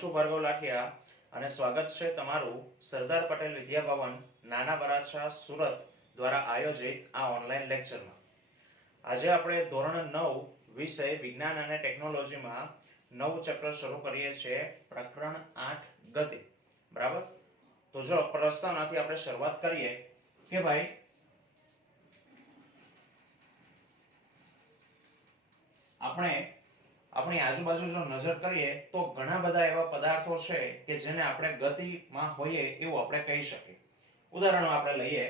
છું ભાર્ગવ લાઠિયા અને સ્વાગત છે તમારું સરદાર પટેલ વિદ્યાભવન નાના વરાછા સુરત દ્વારા આયોજિત આ ઓનલાઈન લેક્ચરમાં। આજે આપણે ધોરણ 9 વિષય વિજ્ઞાન અને ટેકનોલોજીમાં નવું ચેપ્ટર શરૂ કરીએ છીએ, પ્રકરણ 8 ગતિ। બરાબર, તો જો પ્રશ્નમાંથી આપણે શરૂઆત કરીએ કે ભાઈ આપણે अपनी आजूबाजू जो नजर करिए तो घणा बधा एवा पदार्थो छे के जेने आपणे गतिमां होઈએ એવું આપણે કહી શકીએ। ઉદાહરણો આપણે લઈએ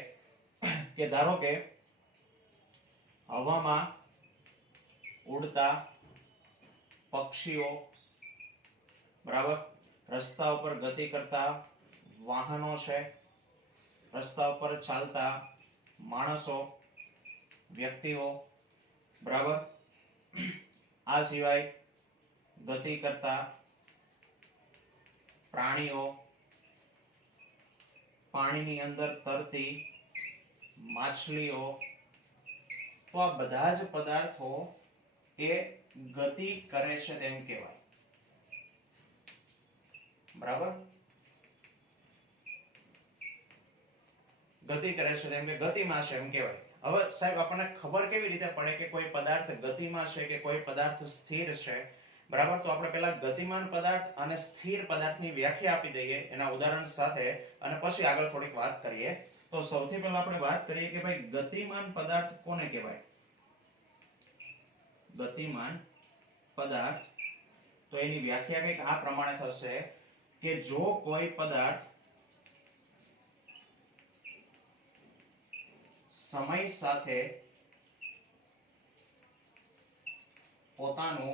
કે ધારો કે હવામાં ઉડતા પક્ષીઓ, બરાબર, રસ્તા ઉપર ગતિ કરતા વાહનો છે, રસ્તા ઉપર ચાલતા માણસો, વ્યક્તિઓ, બરાબર, आ सिवाय गति करता प्राणीओ, पाणीनी अंदर तरती माछलीओ, तो आ बधा ज पदार्थो ए गति करे छे तेम कहेवाय। बराबर, गति करे छे तेम के गतिमां छे एम कहेवाय। હવે સાહેબ આપણને ખબર કેવી રીતે પડે કે કોઈ પદાર્થ ગતિમાં છે કે કોઈ પદાર્થ સ્થિર છે? બરાબર, તો આપણે પહેલા ગતિમાન પદાર્થ અને સ્થિર પદાર્થની વ્યાખ્યા આપી દઈએ એના ઉદાહરણ સાથે અને પછી આગળ થોડીક વાત કરીએ। તો સૌથી પહેલા આપણે વાત કરીએ કે ભાઈ ગતિમાન પદાર્થ કોને કહેવાય? ગતિમાન પદાર્થ, તો એની વ્યાખ્યા કંઈક આ પ્રમાણે થશે કે જો કોઈ પદાર્થ समय साथे पोतानु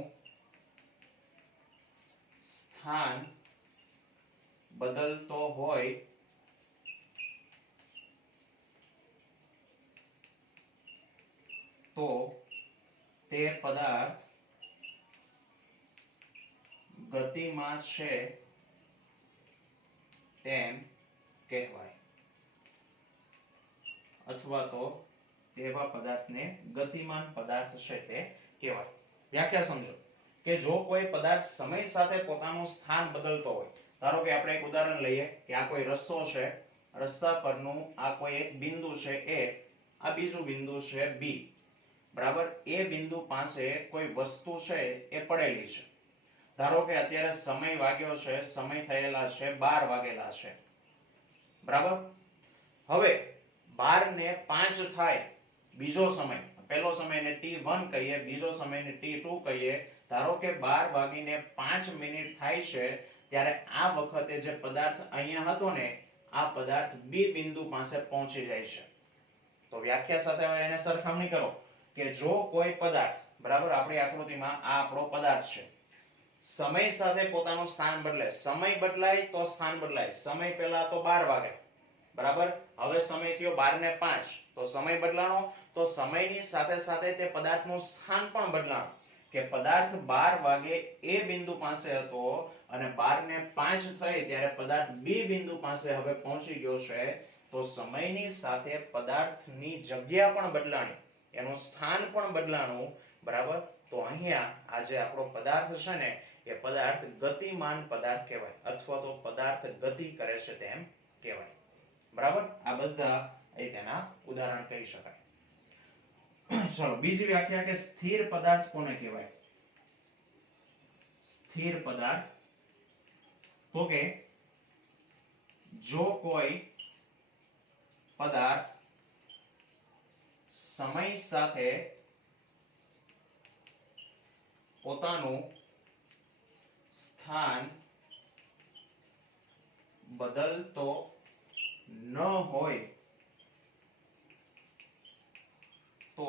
स्थान बदलतो होय तो ते पदार्थ गतिमां छे तेम कहेवाय, अथवा तो तेवा पदार्थ ने गतिमान पदार्थ छे ते कहेवाय। व्याख्या समझो कि जो कोई पदार्थ समय साथे पोतानुं स्थान बदलतो होय, धारो के आपणे एक उदाहरण लईए कि आ कोई रस्तो छे, रस्ता परनुं आ कोई एक बिंदु छे ए, आ बीजुं बिंदु छे बी, बराबर। ए बिंदु पासे कोई वस्तु छे ए पड़ेली छे। धारो के अत्यारे समय वाग्यो छे, समय थयेला छे 12 वागेला छे, बराबर। हवे 12 ने 5 थाय बीजो समय, पहलो समय ने t1 कहीए, बीजो समय ने t2 कहीए। धारो के 12 वागीने 5 मिनिट थाय छे त्यारे आ वखते जे पदार्थ अहींया हतो ने आ पदार्थ बी बिंदु पासे पहोंची जाय छे। तो व्याख्या साथे હવે એને સરખામણી કરો કે જો કોઈ પદાર્થ, બરાબર, આપણી આકૃતિમાં આ આપણો પદાર્થ છે, સમય સાથે પોતાનું સ્થાન બદલે, સમય બદલાય તો સ્થાન બદલાય। સમય પહેલા તો 12 વાગે, बराबर, હવે સમય થયો 12 ને 5, તો સમય બદલાણો તો સમયની સાથે સાથે તે પદાર્થનું સ્થાન પણ બદલાણું કે પદાર્થ 12 વાગે એ બિંદુ પાસે હતો અને 12 ને 5 થઈ ત્યારે પદાર્થ બી બિંદુ પાસે હવે પહોંચી ગયો છે, તો સમયની સાથે પદાર્થની જગ્યા પણ બદલાણી, એનું સ્થાન પણ બદલાણું, બરાબર। તો અહીંયા આ જે આપણો પદાર્થ છે ને એ પદાર્થ ગતિમાન પદાર્થ કહેવાય, અથવા તો પદાર્થ ગતિ કરે છે તેમ કહેવાય, बराबर। आ बधा तेना उदाहरण कही शकाय। चलो बीजी व्याख्या के स्थिर पदार्थ कोने कहेवाय? स्थिर पदार्थ तो के जो कोई पदार्थ समय साथे पोतानुं स्थान बदलतो न होय तो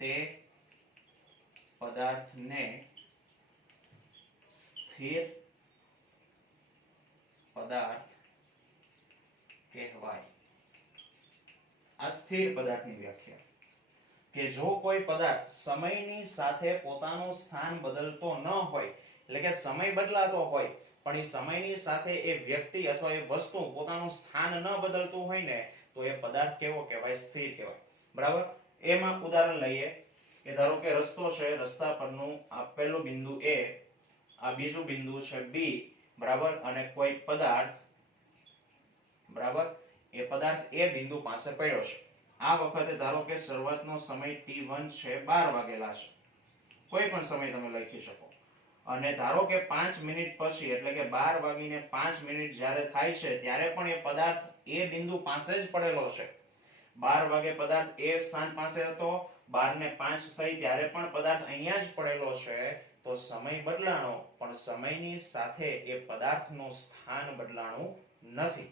ते पदार्थ ने स्थिर पदार्थ कहेवाय। आ स्थिर पदार्थनी व्याख्या के जो कोई पदार्थ समयनी साथे पोतानुं स्थान बदलतो न होय, એટલે કે સમય બદલાતો હોય પણ એ સમયની સાથે એ વ્યક્તિ અથવા એ વસ્તુ પોતાનું સ્થાન ન બદલતું હોય ને તો એ પદાર્થ કેવો કહેવાય? સ્થિર કહેવાય, બરાબર। એમાં ઉદાહરણ લઈએ કે ધારો કે રસ્તો છે, રસ્તા પરનું આ પહેલું બિંદુ એ આ બીજું બિંદુ છે બી, બરાબર, અને કોઈ પદાર્થ, બરાબર, એ પદાર્થ એ બિંદુ પાસે પડ્યો છે. આ વખતે ધારો કે શરૂઆતનો સમય t1 છે, 12 વાગેલા છે, કોઈ પણ સમય તમે લખી શકો, અને ધારો કે 5 મિનિટ પછી એટલે કે 12 વાગીને 5 મિનિટ જ્યારે થાય છે ત્યારે પણ એ પદાર્થ એ બિંદુ પાસે જ પડેલો છે. 12 વાગે પદાર્થ એ સ્થાન પાસે હતો, 12 ને 5 થઈ ત્યારે પણ પદાર્થ અહીંયા જ પડેલો છે. તો સમય બદલાણો, પણ સમયની સાથે એ પદાર્થનું સ્થાન બદલાણું નથી.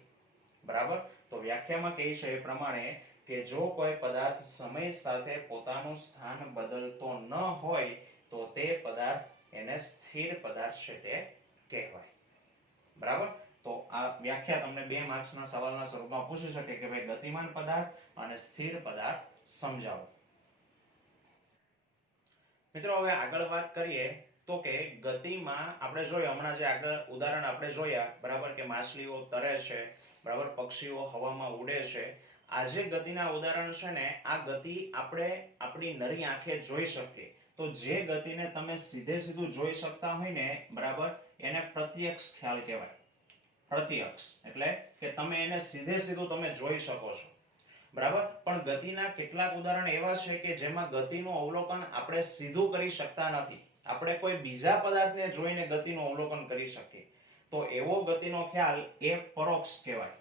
બરાબર. તો વ્યાખ્યામાં કહે છે એ પ્રમાણે કે જો કોઈ પદાર્થ સમય સાથે પોતાનું સ્થાન બદલતો ન હોય તો તે પદાર્થ એને સ્થિર પદાર્થ છે તે કહેવાય. બરાબર. તો આ વ્યાખ્યા તમને 2 માર્ક્સના સવાલના સ્વરૂપમાં પૂછી શકે કે ભાઈ ગતિમાન પદાર્થ અને સ્થિર પદાર્થ સમજાવો. મિત્રો હવે આગળ વાત કરીએ તો કે ગતિમાં આપણે જોયું હમણાં જે આગળ ઉદાહરણ આપણે જોયા, બરાબર, કે માછલીઓ તરે છે, બરાબર, પક્ષીઓ હવામાં ઉડે છે. આ જે ગતિના ઉદાહરણ છે ને, આ ગતિ આપણે આપણી નરી આંખે જોઈ શકીએ. તો જે ગતિને તમે સીધે સીધું જોઈ શકતા હોય ને, બરાબર, એને પ્રત્યક્ષ ખ્યાલ કહેવાય. પ્રત્યક્ષ એટલે કે તમે એને સીધે સીધું તમે જોઈ શકો છો. બરાબર. પણ ગતિના કેટલાક ઉદાહરણ એવા છે કે જેમાં ગતિનું અવલોકન આપણે સીધું કરી શકતા નથી. આપણે કોઈ બીજા પદાર્થને જોઈને ગતિનું અવલોકન કરી શકીએ. તો એવો ગતિનો ખ્યાલ એ પરોક્ષ કહેવાય.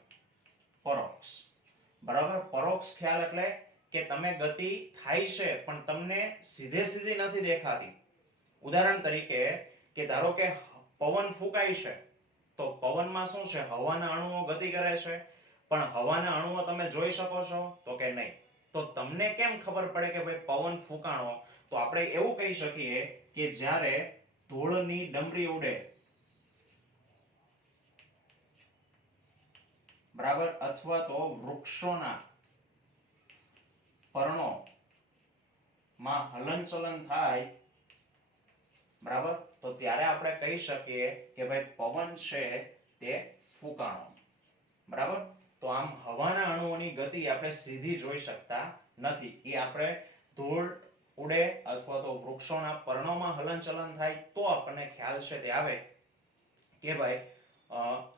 પરોક્ષ. બરાબર. પરોક્ષ ખ્યાલ એટલે કે તમે ગતિ થાય છે પણ તમને સીધે સીધી નથી દેખાતી. ઉદાહરણ તરીકે કે ધારો કે પવન ફૂંકાય છે, તો પવનમાં શું છે, હવાના અણુઓ ગતિ કરે છે, પણ હવાના અણુઓ તમે જોઈ શકો છો તો કે નહીં. તો તમને કેમ ખબર પડે કે ભાઈ પવન ફૂંકાણો? તો આપણે એવું કહી શકીએ કે જ્યારે ધૂળની ડમરી ઉડે, બરાબર, અથવા તો વૃક્ષોના પર્ણો માં હલનચલન થાય, બરાબર, તો ત્યારે આપણે કહી શકીએ કે ભાઈ પવન છે તે ફૂંકાણો. બરાબર. તો આમ હવાના અણુઓની ગતિ આપણે સીધી જોઈ શકતા નથી. એ આપણે ધૂળ ઉડે અથવા તો વૃક્ષોના પર્ણોમાં હલનચલન થાય તો આપણને ખ્યાલ છે તે આવે કે ભાઈ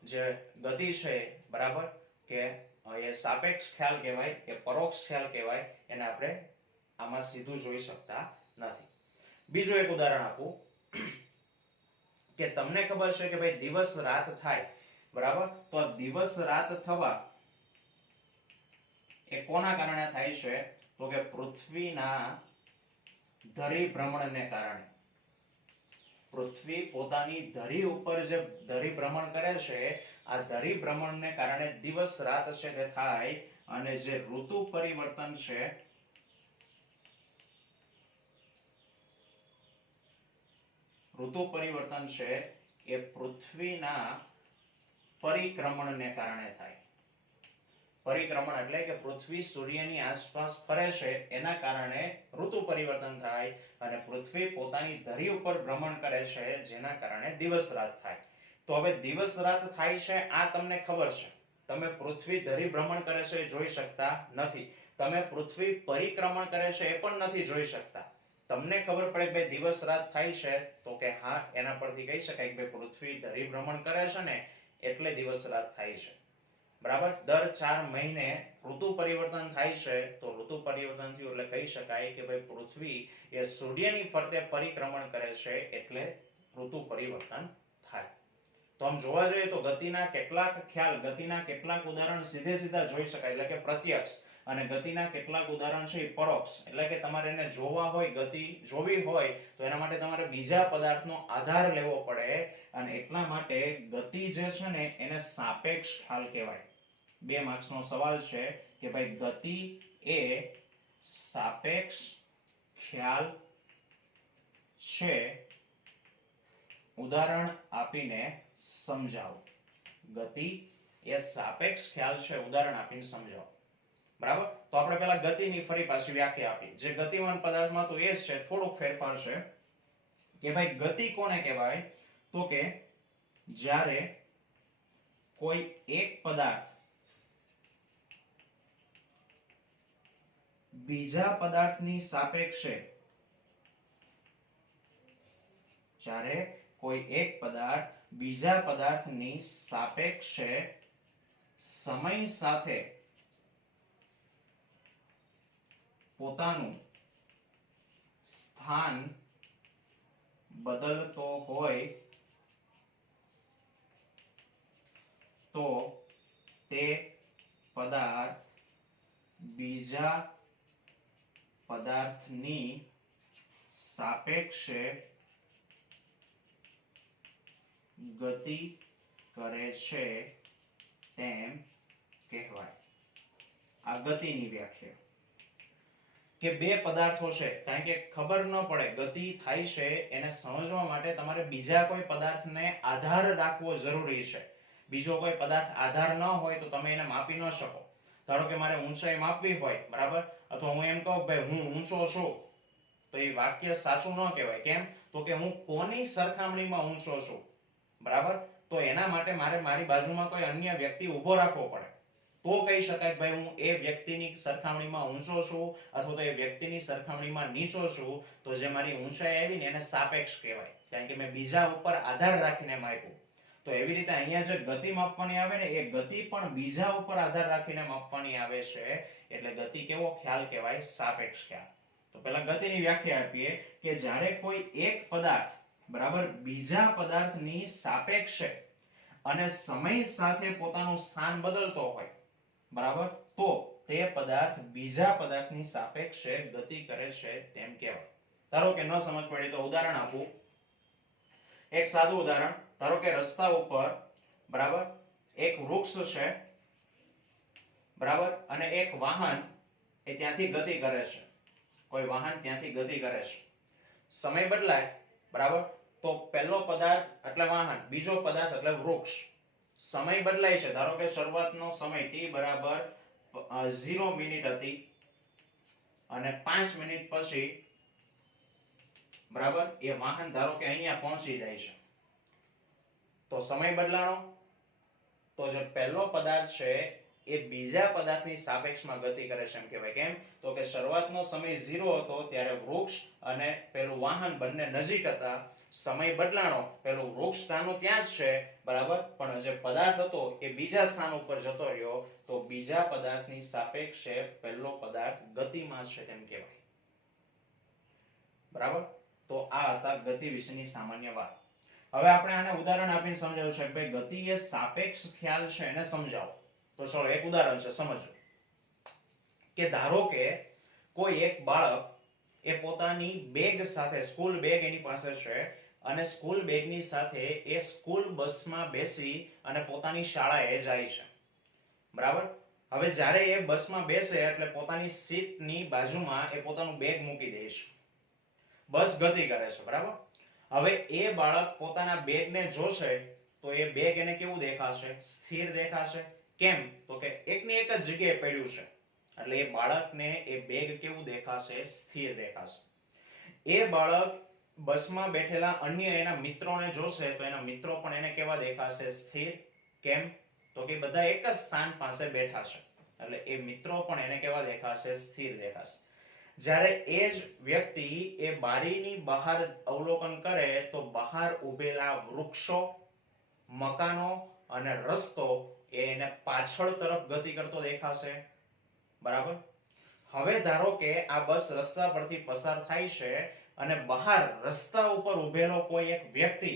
જે ગતિ છે, બરાબર, કે એ સાપેક્ષ ખ્યાલ કહેવાય, એ પરોક્ષ ખ્યાલ કહેવાય, એને આપણે આમાં સીધું જોઈ શકતા નથી. બીજું એક ઉદાહરણ આપું કે તમને ખબર છે કે ભાઈ દિવસ રાત થાય, બરાબર, તો દિવસ રાત થવા એ કોના કારણે થાય છે? તો કે પૃથ્વીના ધરી ભ્રમણને કારણે. પૃથ્વી પોતાની ધરી ઉપર જે ધરી ભ્રમણ કરે છે, આ ધરી ભ્રમણને કારણે દિવસ રાત છે તે થાય, અને જે ઋતુ પરિવર્તન છે, ઋતુ પરિવર્તન છે એ પૃથ્વીના પરિક્રમણને કારણે થાય. પરિક્રમણ એટલે કે પૃથ્વી સૂર્યની આસપાસ ફરે છે, એના કારણે ઋતુ પરિવર્તન થાય, અને પૃથ્વી પોતાની ધરી ઉપર ભ્રમણ કરે છે, જેના કારણે દિવસ રાત થાય. તો હવે દિવસ રાત થાય છે આ તમને ખબર છે, તમે પૃથ્વી ધરી ભ્રમણ કરે છે એ જોઈ શકતા નથી, તમે પૃથ્વી પરિક્રમણ કરે છે એ પણ નથી જોઈ શકતા. તમને ખબર પડે કે દિવસ રાત થાય છે તો કે હા, એના પરથી કહી શકાય કે પૃથ્વી ધરી ભ્રમણ કરે છે ને એટલે દિવસ રાત થાય છે. બરાબર. દર 4 મહિને ઋતુ પરિવર્તન થાય છે, તો ઋતુ પરિવર્તન થયું એટલે કહી શકાય કે ભાઈ પૃથ્વી એ સૂર્યની ફરતે પરિક્રમણ કરે છે એટલે ઋતુ પરિવર્તન થાય. તો આમ જોવા જઈએ તો ગતિના કેટલાક ખ્યાલ, ગતિના કેટલાક ઉદાહરણ સીધે સીધા જોઈ શકાય એટલે કે પ્રત્યક્ષ, અને ગતિના કેટલાક ઉદાહરણ છે પરોક્ષ, એટલે કે તમારે એને જોવા હોય, ગતિ જોવી હોય તો એના માટે તમારે બીજા પદાર્થનો આધાર લેવો પડે, અને એટલા માટે ગતિ જે છે ને એને સાપેક્ષ ખ્યાલ કહેવાય. 2 માર્ક્સનો સવાલ છે કે ભાઈ ગતિ એ સાપેક્ષ ખ્યાલ છે, ઉદાહરણ આપીને સમજાવો. ગતિ એ સાપેક્ષ ખ્યાલ છે, ઉદાહરણ આપીને સમજાવો. બરાબર. તો આપણે પહેલા ગતિની ફરી પાછી વ્યાખ્યા આપી. જે ગતિમાન પદાર્થમાં તો એ જ છે, થોડોક ફેરફાર છે કે ભાઈ ગતિ કોને કહેવાય? તો કે જ્યારે કોઈ એક પદાર્થ બીજા પદાર્થની સાપેક્ષે, જ્યારે કોઈ એક પદાર્થ બીજા પદાર્થની સાપેક્ષે સમય સાથે પોતાનું સ્થાન બદલતો હોય તો તે પદાર્થ બીજા પદાર્થની સાપેક્ષે ગતિ કરે છે તેમ કહેવાય. આ ગતિની વ્યાખ્યા. કે બે પદાર્થો છે, કારણ કે ખબર ન પડે ગતિ થાય છે એને સમજવા માટે તમારે બીજા કોઈ પદાર્થને આધાર રાખવો જરૂરી છે. બીજો કોઈ પદાર્થ આધાર ન હોય તો તમે એને માપી ન શકો. ધારો કે મારે ઊંચાઈ માપવી હોય, બરાબર, અથવા હું એમ કહું ભાઈ હું ઊંચો છું, તો એ વાક્ય સાચું ન કહેવાય. કેમ? તો કે હું કોની સરખામણીમાં ઊંચો છું, બરાબર, તો એના માટે મારે મારી બાજુમાં કોઈ અન્ય વ્યક્તિ ઊભો રાખવો પડે, તો કહી શકાય કે ભાઈ હું એ વ્યક્તિની સરખામણીમાં ઊંચો છું અથવા તો એ વ્યક્તિની સરખામણીમાં નીચો છું. તો જે મારી ઊંચાઈ આવી ને એને સાપેક્ષ કહેવાય, કારણ કે મેં બીજા ઉપર આધાર રાખીને માપ્યું. તો એવી રીતે અહીંયા જે ગતિ માપવાની આવે ને એ ગતિ પણ બીજા ઉપર આધાર રાખીને માપવાની આવે છે. એટલે ગતિ કેવો ખ્યાલ કહેવાય? સાપેક્ષ ખ્યાલ. તો પહેલા ગતિની વ્યાખ્યા આપીએ કે જ્યારે કોઈ એક પદાર્થ, બરાબર, બીજા પદાર્થની સાપેક્ષે અને સમય સાથે પોતાનું સ્થાન બદલતો હોય, બરાબર, તો તે પદાર્થ બીજા પદાર્થની સાપેક્ષે ગતિ કરે છે તેમ કહેવાય. ધારો કે ન સમજ પડી તો ઉદાહરણ આપું. એક સાદું ઉદાહરણ. ધારો કે રસ્તા ઉપર, બરાબર, એક વૃક્ષ છે, બરાબર, અને એક વાહન એ ત્યાંથી ગતિ કરે છે. કોઈ વાહન ત્યાંથી ગતિ કરે છે. સમય બદલાય, બરાબર, તો પહેલો પદાર્થ એટલે વાહન, બીજો પદાર્થ એટલે વૃક્ષ. સમય બદલાય છે. ધારો કે શરૂઆતનો સમય t બરાબર 0 મિનિટ હતી અને 5 મિનિટ પછી, બરાબર, એ વાહન ધારો કે અહીંયા પહોંચી જાય છે. તો સમય બદલાણો, તો જે પહેલો પદાર્થ છે એ બીજા પદાર્થની સાપેક્ષમાં ગતિ કરે છે એમ કહેવાય. કેમ? તો કે શરૂઆતનો સમય 0 હતો ત્યારે વૃક્ષ અને પેલું વાહન બંને નજીક હતા. સમય બદલાણો, પેલું વૃક્ષ સ્થાન ત્યાં જ છે, બરાબર, પણ જે પદાર્થ હતો એ બીજા સ્થાન ઉપર જતો રહ્યો. તો બીજા પદાર્થની સાપેક્ષે પહેલો પદાર્થ ગતિમાં છે તેમ કહેવાય. બરાબર. તો આ હતા ગતિ વિશેની સામાન્ય વાત. હવે આપણે આને ઉદાહરણ આપીને સમજાવ્યું છે કે ભાઈ ગતિ એ સાપેક્ષ ખ્યાલ છે એને સમજાવો. તો ચલો એક ઉદાહરણ છે, સમજો. કે ધારો કે કોઈ એક બાળક એ પોતાની બેગ સાથે, સ્કૂલ બેગ એની પાસે છે, અને સ્કૂલ બેગની સાથે એ સ્કૂલ બસમાં બેસી અને પોતાની શાળાએ જાય છે, બરાબર. હવે જ્યારે એ બસમાં બેસે એટલે પોતાની સીટની બાજુમાં એ પોતાનું બેગ મૂકી દે છે. બસ ગતિ કરે છે, બરાબર. હવે એ બાળક પોતાના બેગને જોશે તો એ બેગ એને કેવું દેખાશે? સ્થિર દેખાશે. કેમ? તો કે એકની એક જ જગ્યાએ પડ્યું છે એટલે એ બાળકને એ બેગ કેવું દેખાશે? સ્થિર દેખાશે. એ બાળક બસમાં બેઠેલા અન્ય એના મિત્રોને જોશે તો એના મિત્રો પણ એને કેવા દેખાશે? સ્થિર. કેમ? તો કે બધા એક જ સ્થાન પાસે બેઠા છે એટલે એ મિત્રો પણ એને કેવા દેખાશે? સ્થિર દેખાશે. જ્યારે એ જ વ્યક્તિ એ બારીની બહાર અવલોકન કરે તો બહાર ઉભેલા વૃક્ષો, મકાનો અને રસ્તો એને પાછળ તરફ ગતિ કરતો દેખાશે, બરાબર. હવે ધારો કે આ બસ રસ્તા પરથી પસાર થાય છે અને બહાર રસ્તા ઉપર ઉભેલો કોઈ એક વ્યક્તિ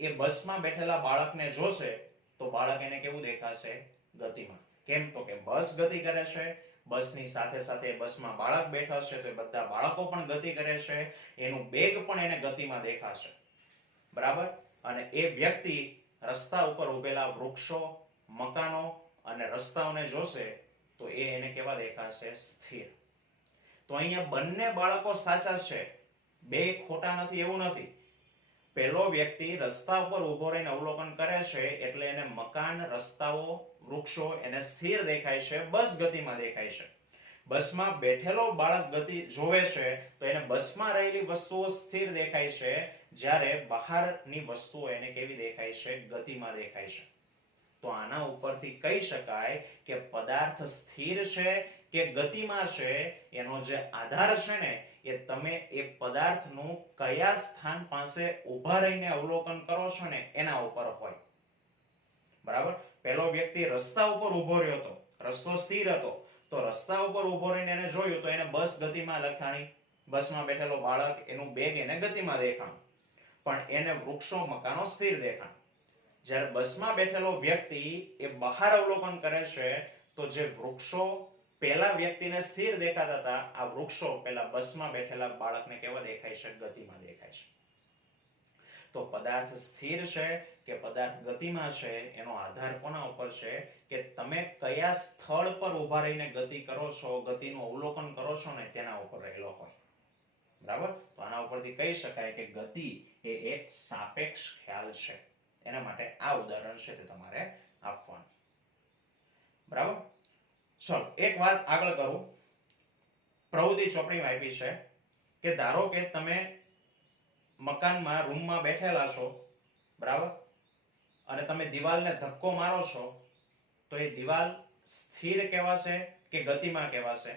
એ બસમાં બેઠેલા બાળકને જોશે તો બાળક એને કેવું દેખાશે? ગતિમાં. કેમ? તો કે બસ ગતિ કરે છે, બસની સાથે સાથે બસમાં બાળક બેઠા છે તો બધા બાળકો પણ ગતિ કરે છે, એનું બેગ પણ એને ગતિમાં દેખાશે, બરાબર. અને એ વ્યક્તિ રસ્તા ઉપર ઉભેલા વૃક્ષો, મકાનો અને રસ્તાઓને જોશે તો એ એને કેવા દેખાશે? સ્થિર. તો અહીંયા બંને બાળકો સાચા છે, બે ખોટા નથી એવું નથી. પહેલો વ્યક્તિ રસ્તા ઉપર ઊભો રહીને અવલોકન કરે છે એટલે એને મકાન, રસ્તાઓ, વૃક્ષો એને સ્થિર દેખાય છે, બસ ગતિમાં દેખાય છે. બસમાં બેઠેલો બાળક ગતિ જોવે છે તો એને બસમાં રહેલી વસ્તુઓ સ્થિર દેખાય છે, જ્યારે બહારની વસ્તુઓ એને કેવી દેખાય છે? ગતિમાં દેખાય છે. તો આના ઉપરથી કહી શકાય કે પદાર્થ સ્થિર છે કે ગતિમાં છે એનો જે આધાર છે ને એ તમે એ પદાર્થનું કયા સ્થાન પાસે ઊભા રહીને અવલોકન કરો છો ને એના ઉપર હોય. બરાબર. પહેલો વ્યક્તિ રસ્તા ઉપર ઊભો રહ્યો હતો, રસ્તો સ્થિર હતો, તો રસ્તા ઉપર ઊભો રહીને એને જોયું તો એને બસ ગતિમાં લખાણી, બસમાં બેઠેલો બાળક, એનું બેગ એને ગતિમાં દેખાણું, પણ એને વૃક્ષો, મકાનો સ્થિર દેખાણ. જ્યારે બસમાં બેઠેલો વ્યક્તિ એ બહાર અવલોકન કરે છે તો જે વૃક્ષો પેલા વ્યક્તિને સ્થિર દેખાતા હતા, આ વૃક્ષો પેલા બસમાં બેઠેલા બાળકને કેવા દેખાય છે? ગતિમાં દેખાય છે. તો પદાર્થ સ્થિર છે કે પદાર્થ ગતિમાં છે એનો આધાર કોના ઉપર છે? કે તમે કયા સ્થળ પર ઊભા રહીને ગતિ કરો છો, ગતિનું અવલોકન કરો છો ને તેના ઉપર રહેલો હોય. બરાબર. તો આના ઉપરથી કહી શકાય કે ગતિ એ એક સાપેક્ષ ખ્યાલ છે. એના માટે આ ઉદાહરણ છે તે તમારે આપવાનું. બરાબર. ચલો એક વાત આગળ કરું. પ્રવૃત્તિ ચોપડીમાં આપી છે કે ધારો કે તમે મકાનમાં રૂમમાં બેઠેલા છો, બરાબર, અને તમે દિવાલને ધક્કો મારો છો તો એ દિવાલ સ્થિર કહેવાશે કે ગતિમાં કહેવાશે?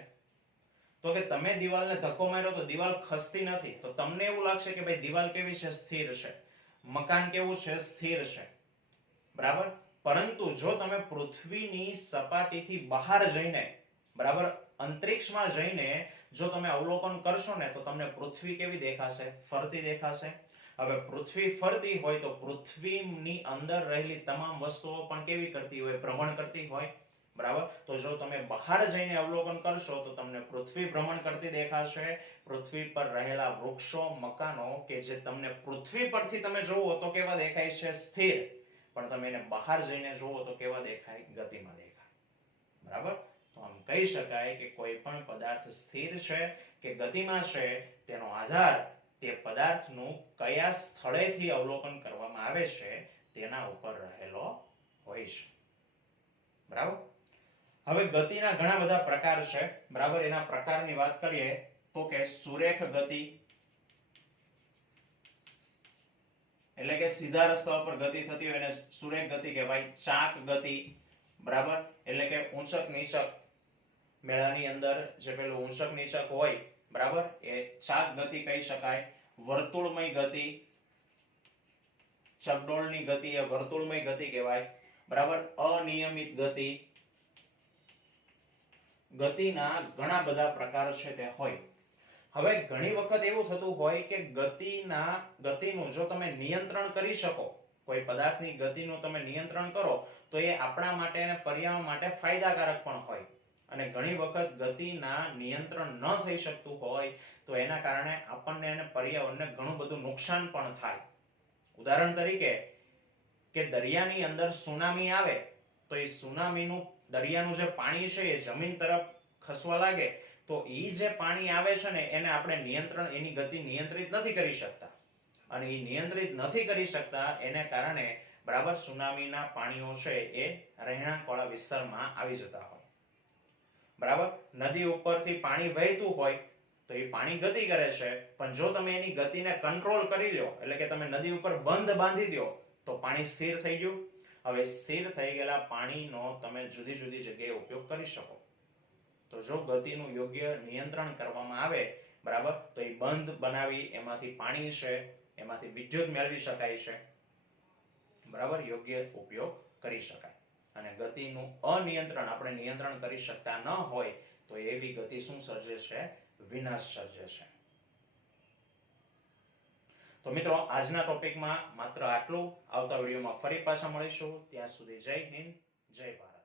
તો કે તમે દિવાલને ધક્કો માર્યો તો દિવાલ ખસતી નથી, તો તમને એવું લાગશે કે ભાઈ દિવાલ કેવી છે? સ્થિર છે. મકાન કેવું છે? સ્થિર છે. બરાબર. પરંતુ જો તમે પૃથ્વીની સપાટીથી બહાર જઈને, બરાબર, અંતરિક્ષમાં જઈને જો તમે અવલોકન કરશો ને તો તમને પૃથ્વી કેવી દેખાશે? ફરતી દેખાશે. હવે પૃથ્વી ફરતી હોય તો પૃથ્વીની અંદર રહેલી તમામ વસ્તુઓ પણ કેવી કરતી હોય? ભ્રમણ કરતી હોય. બરાબર. તો જો તમે બહાર જઈને અવલોકન કરશો તો તમને પૃથ્વી ભ્રમણ કરતી દેખાશે. પૃથ્વી પર રહેલા વૃક્ષો, મકાનો કે જે તમને પૃથ્વી પરથી તમે જોવો તો કેવા દેખાય છે? સ્થિર. પણ તમે એને બહાર જઈને જોવો તો કેવા દેખાય? ગતિમાં દેખાય. બરાબર. તો આમ કહી શકાય કે કોઈ પણ પદાર્થ સ્થિર છે કે ગતિમાં છે તેનો આધાર તે પદાર્થનું કયા સ્થળેથી અવલોકન કરવામાં આવે છે તેના ઉપર રહેલો હોય છે. બરાબર. હવે ગતિના ઘણા બધા પ્રકાર છે. બરાબર. એના પ્રકારની વાત કરીએ તો કે સુરેખ ગતિ, એટલે કે સીધા રસ્તા ઉપર ગતિ થતી હોય એને સુરેખ ગતિ કહેવાય. ચાક ગતિ, બરાબર, એટલે કે ઊંચક નીચક, મેળાની અંદર જે પેલું ઊંચક નીચક હોય, બરાબર, એ ચાક ગતિ કહી શકાય. વર્તુળમય ગતિ, ચકડોળની ગતિ એ વર્તુળમય ગતિ કહેવાય. બરાબર. અનિયમિત ગતિ. ગતિના ઘણા બધા પ્રકાર છે તે હોય. હવે ઘણી વખત એવું થતું હોય કે ગતિનું જો તમે નિયંત્રણ કરી શકો, કોઈ પદાર્થની ગતિનું તમે નિયંત્રણ કરો તો એ આપણા માટે અને પર્યાવરણ માટે ફાયદાકારક પણ હોય. અને ઘણી વખત ગતિના નિયંત્રણ ન થઈ શકતું હોય તો એના કારણે આપણને અને પર્યાવરણને ઘણું બધું નુકસાન પણ થાય. ઉદાહરણ તરીકે કે દરિયાની અંદર સુનામી આવે તો એ સુનામીનું, દરિયાનું જે પાણી છે એ જમીન તરફ ખસવા લાગે તો એ જે પાણી આવે છે ને એને આપણે એની ગતિ નિયંત્રિત નથી કરી શકતા. અને એ નિયંત્રિત નથી કરી શકતા એને કારણે, બરાબર, સુનામીના પાણીઓ છે એ રહેણાંકવાળા વિસ્તારમાં આવી જતા હોય. બરાબર. નદી ઉપરથી પાણી વહેતું હોય તો એ પાણી ગતિ કરે છે, પણ જો તમે એની ગતિને કંટ્રોલ કરી લો, એટલે કે તમે નદી ઉપર બંધ બાંધી દો તો પાણી સ્થિર થઈ ગયું. હવે સ્થિર થઈ ગયેલા પાણીનો તમે જુદી જુદી જગ્યાએ ઉપયોગ કરી શકો. તો જો ગતિનું યોગ્ય નિયંત્રણ કરવામાં આવે, બરાબર, તો એ બંધ બનાવી એમાંથી પાણી છે એમાંથી વિદ્યુત મેળવી શકાય છે. બરાબર. યોગ્ય ઉપયોગ કરી શકાય. અને ગતિનું અનિયંત્રણ આપણે નિયંત્રણ કરી શકતા ન હોય તો એવી ગતિ શું સર્જે છે? વિનાશ સર્જે છે. તો મિત્રો આજના ટોપિકમાં માત્ર આટલું. આવતા વિડીયોમાં ફરી પાછા મળીશું. ત્યાં સુધી જય હિન્દ, જય ભારત.